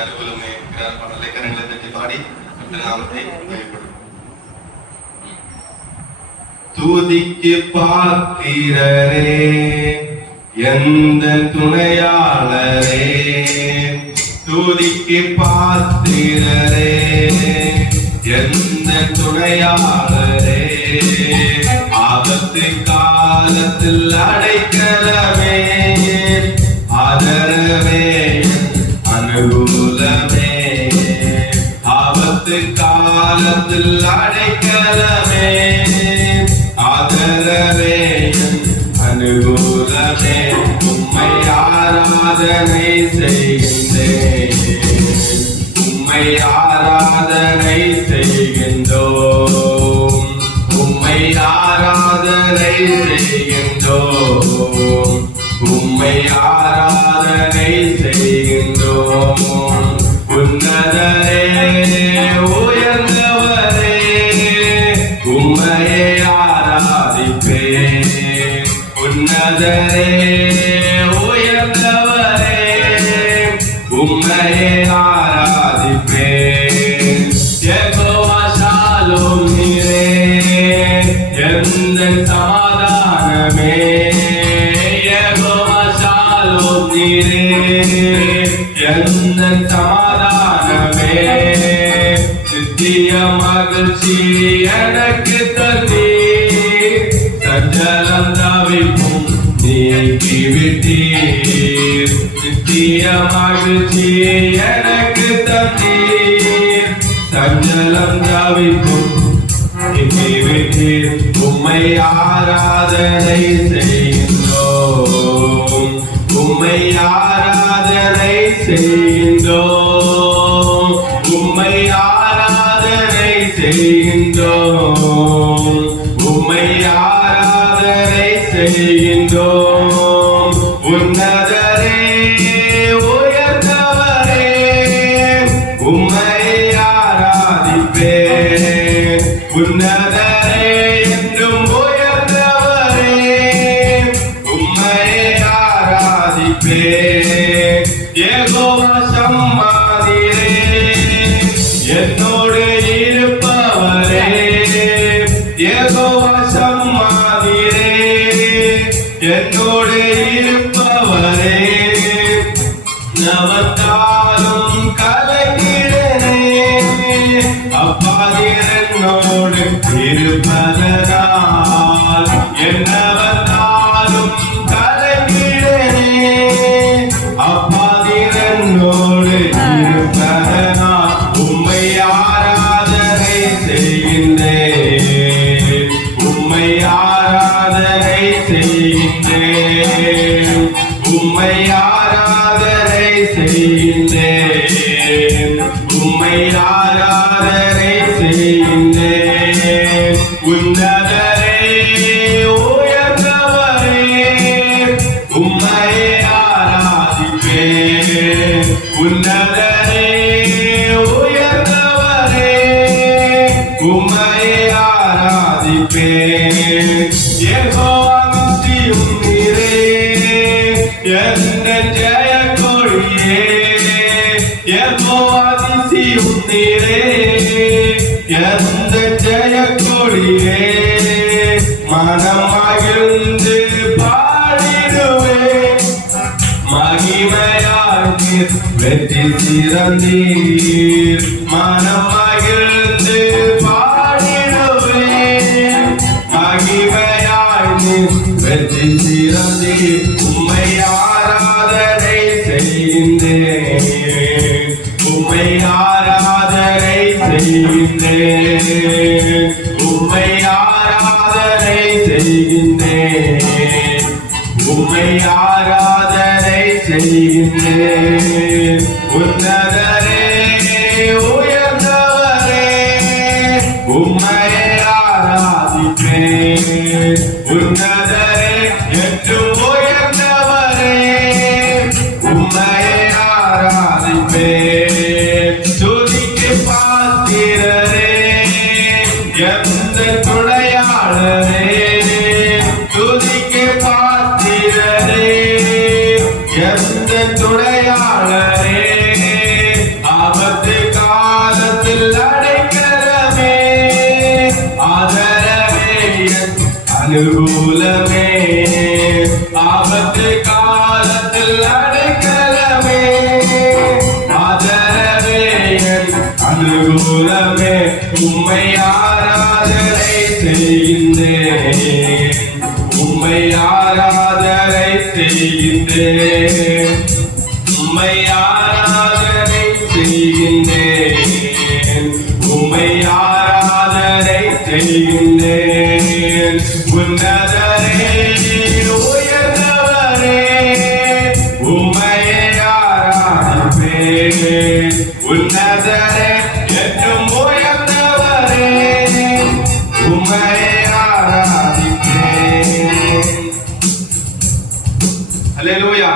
அலுவலமே லேக்கனங்களை பற்றி பாடி நாமத்தை தூதிக்கு பாத்திரரே எந்த துணையாளரே, தூதிக்கு பாத்திரரே எந்த துணையாளரே, ஆபத்து காலத்தில் அடைக்கலமே ஆதரவே அனுகூலமே, ஆபத்து காலத்தில் அடைக்கலமே ஆதரவே அனுகூலமே, உம்மை ஆராதனை செய்கின்றேன், உம்மை ஆராதனை செய்கின்றோம், உம்மை ஆராதனை செய்கின்றோம், உம்மை ஆராதனை செய்கின்றோம். உன்னதரே உயர்ந்தவரே உம்மையே ஆராதிப்பேன், உன்னதரே உயர்ந்தவரே உம்மையே ஆராதிப்பேன். யெகோவா ஷாலோம் நீரே எந்த சமாதானமே, யெகோவா ஷாலோம் நீரே எந்த சமாதானமே, நித்திய மகிழ்ச்சி எனக்கு தந்தீர், சஞ்சலம் தவிப்பும் நீக்கிவிட்டீர், நித்திய மகிழ்ச்சி எனக்கு தந்தீர், சஞ்சலம் தவிப்பும் நீக்கிவிட்டீர். உம்மை ஆராதனை செய்கின்றோம், உம்மை ஆராதனை செய்கின்றோம், உம்மை ஆராதனை செய்கின்றோம், உம்மை ஆராதனை செய்கின்றோம். உன்னதரே உயர்ந்தவரே உம்மை ஆராதிப்பேன், உன்னதரே என்றும் உயர்ந்தவரே உம்மை ஆராதிப்பேன். யெகோவா சம்மாதிரே என்னோடு இருப்பவரே, யெகோவா சம்மாதிரே என்னோடு இருப்பவரே, நவத்தாலும் கலங்கிடனே அப்பாதிர் என்னோடு இருப்பதனால், என்னவத்தாலும் கலங்கிடனே அப்பாதிர் என்னோடு இருப்பதனால், உம்மை ஆராதனை செய்கின்றேன், உம்மை ஆராதனை செய்கின்றேன், உம்மை ஆராதனை செய்கின்றேன், உம்மை ஆராதனை செய்கின்றேன். உன்னதரே உயர்ந்தவரே உம்மை ஆராதிப்பேன், உன்னதரே உயர்ந்தவரே உம்மை ஆராதிப்பேன். யெகோவா நித்தியும் நீரே எந்த ஜெய கொடியே, யெகோவா நித்தியும் நீரே எந்த ஜெய கொடியே, மனம் மகிழ்ந்து பாடிடுவேன், மகிமையாய் நீர் வெற்றி சிறந்தீர், மனம் மகிழ்ந்து பாடிடுவேன், மகிமையாய் நீர் வெற்றி சிறந்தீர். உம்மை ஆராதனை செய்கின்றேன், உம்மை ஆராதனை செய்கின்றேன், உம்மை ஆராதனை செய்கின்றேன், உம்மை ஆராதனை செய்கின்றேன். உன்னதரே உயர்ந்தவரே உம்மை ஆராதிப்பேன், உன்னதரே என்றும் உயர்ந்தவரே உம்மை ஆராதிப்பேன். துதிக்கு பாத்திரரே எந்த துணையாளரே, துதிக்கு பாத்திரரே எந்த துணையாளரே, அனுகூலமே ஆபத்து காலத்தில் அடைக்கலமே ஆதரவே என் அனுகூலமே உம்மை ஆராதனை செய்கின்றேன் உம்மை ஆராதனை செய்கின்றேன் உம்மை ஆராதனை செய்கின்றேன் உம்மை ஆராதனை செய்கின்றேன் உன்னதரே உயர்ந்தவரே உம்மையை ஆராதிப்பேன் உன்னதரே என்றும் உயர்ந்தவரே உம்மையை ஆராதிப்பேன். அல்லேலூயா.